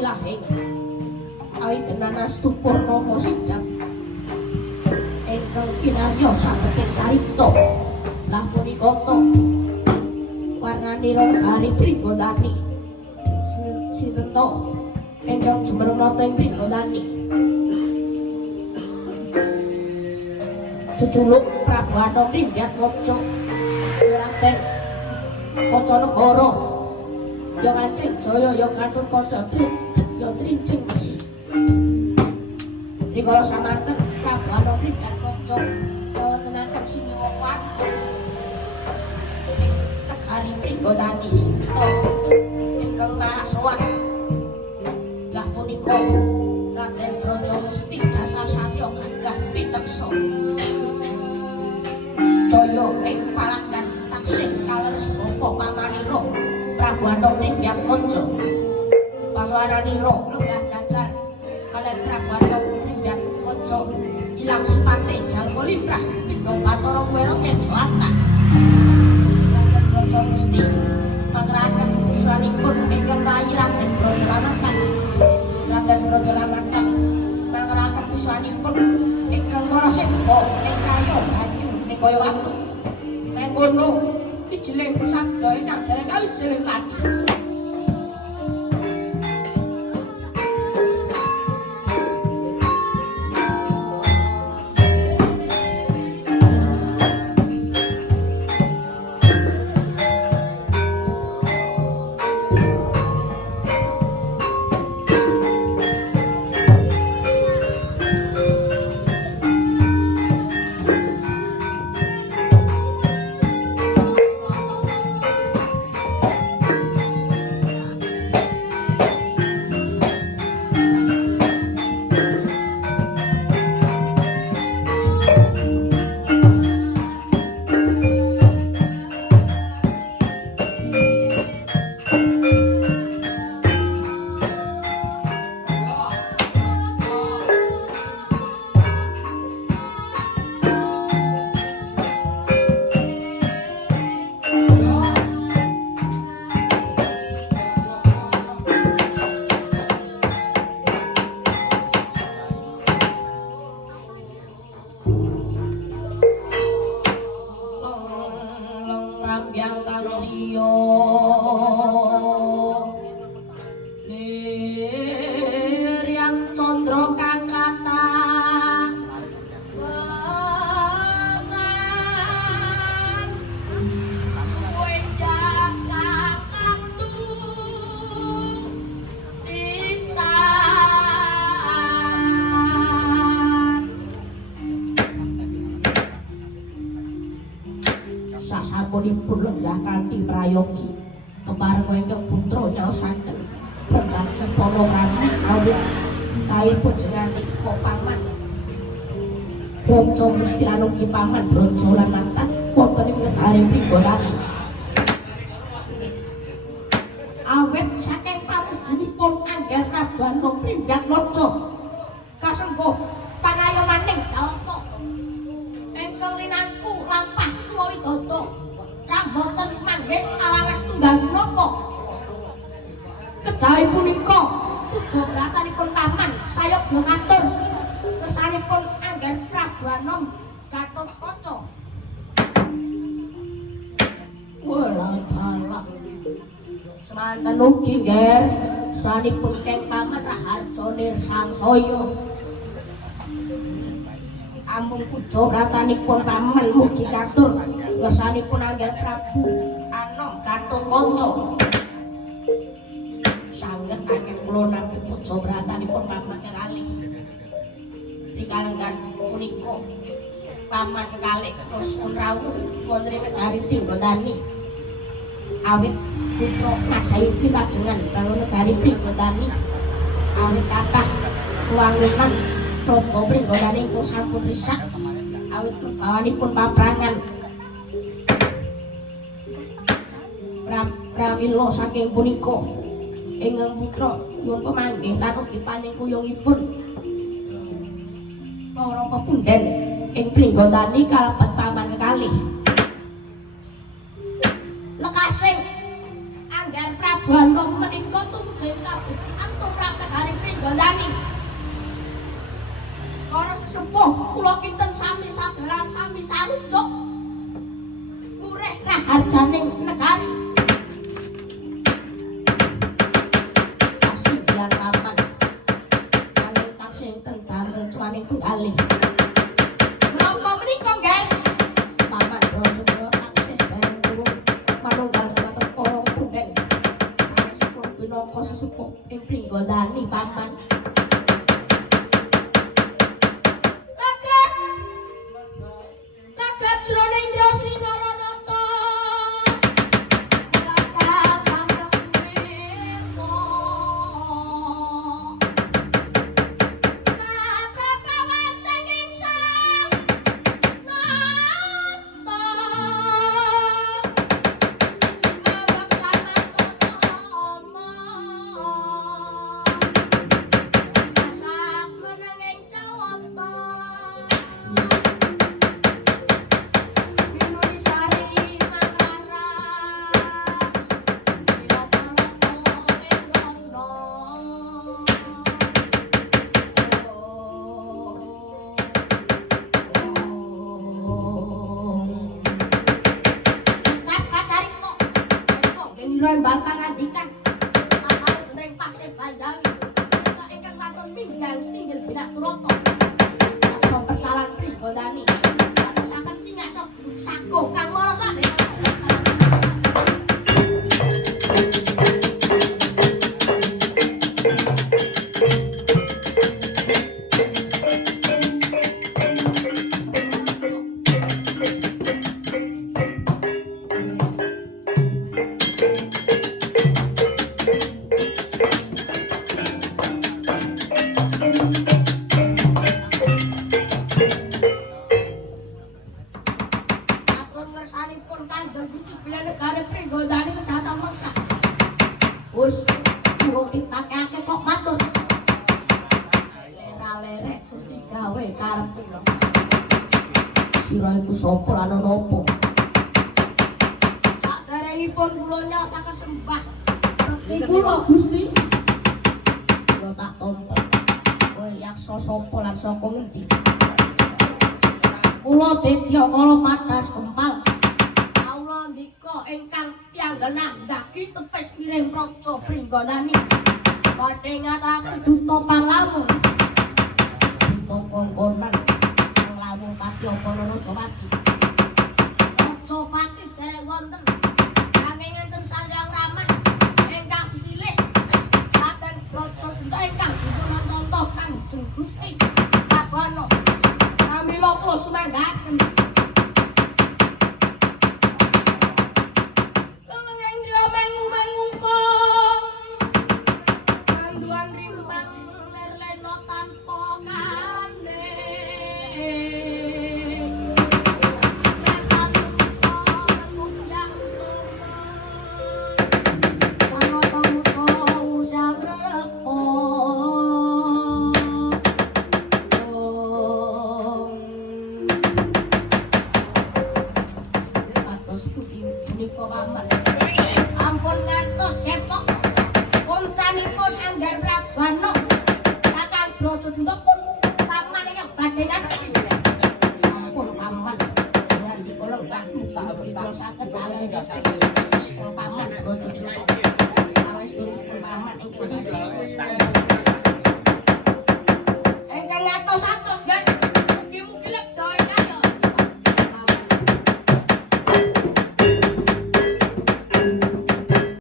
pilahing awi kenana Stupurnomo sidang ingkang kinarya saged carita lah punika warnanira negari Pringgodani sinten to ingkang jumeneng nata ing Pringgodani jejuluk Prabu Anom Rimbyat Mojo Raden Kacanegara ya Kancing Jaya ya Katut Kaca ya Trincing Besi rikala samanten Prabu Anom Rimbyat Mojo tenaken simiwa negari Pringgodani sinten ingkang marasowah lah punika Raden Brajamusti dasar satya gagah piteksa Jaya ing palanggan taksih kaleres bapa pamanira Prabu Anom Rimbyat Mojo paswaranira lenggah jajar kalian Prabu Anom Rimbyat Mojo ilang sepate jalma limrah pindha Bathara Kuwera Ngejawata Raden Brajamusti mangraken pusanipun ingkang rayi Raden Brajalamatan Raden Brajalamatan mangraken pusanipun ingkang Marasemba ing kaya banyu ning kaya watu mengkono ijiling sabda enak dereng kawijiling pati sasampunipun lenggah kanthi prayogi kepareng ingkang putra nyaosaken Pendaki Panagrami awit kaipun jenganika paman Brajamusti lan ugi paman Brajalamatan wonten ing negari Pringgodani awit saking pamujinipun angger Prabu Anom Rimbyat Mojo kasengguh pangayomaning Jawata ingkang linangku lampah Widodо ramboten manggih alaras tunggal menapa kejawi punika puja bratanipun paman sayogya ngatur kersanipun anggen Prabu Anom Gatotkaca wala dalah semanten ugi nggih sanipun keng paman Raharja Nirsangsaya ampun puja bratanipun paman mugi katur ngersanipun anggen Prabu Anom Gatotkaca sanget anggen kula nampi puja bratanipun paman kekalih pikalenggan punika paman kekalih terus pun rawuh wonten ing negari Pringgodani awit putra ngadhahi pitajengan bangun negari Pringgodani awit kathah wangunan Praja Pringgodani ingkang sampun risak awit bawanipun paprangan pramila saking punika ingkang putra nyuwun pamanggih tanugi paning kuyungipun para pepunden ing Pringgodani kalebet paman kekalih lekasing anggen Prabu Anom menika tumuju kabecikan tumrap Pringgondani. Para sesepuh kula kinten sami sadaran sami sarujuk. Murih raharjaning negari. Kasihan paman. Nanging taksih enten damel cuaning tunggalih. Menapa menika nggih? Paman Brajendra taksih dereng nuwun manunggal dhateng para punden. Sanesipun pinaka sesepuh ing Pringgondani paman. Mbal pangandikan asale dening pasir Banjawi kita ingkang matur pinggang setinggil bidak turoto so percalan Pringgondani dadosaken cingak sagung kang lara sampe sira iku sapa lan ana apa? Saderengipun kula nyosaken sembah. Rekti kula Gusti. Kula tak tampa. Kowe yaksa sapa lan saka ngendi? Kula Dedya Kala Padas Kempal. Kawula ndika ingkang tianggenah njagi tepis miring praja Pringgondani. Badhe ngatasi duta Panglamun. Duta kongkonan Pati apa loro Jawati. Jawati dereng wonten. Nanging enten Sanjang Raman ingkang sisilih. Raden Brajadinta ingkang dipun nantanta Kanjeng Gusti Prabowo. Pramila kula sumanggaken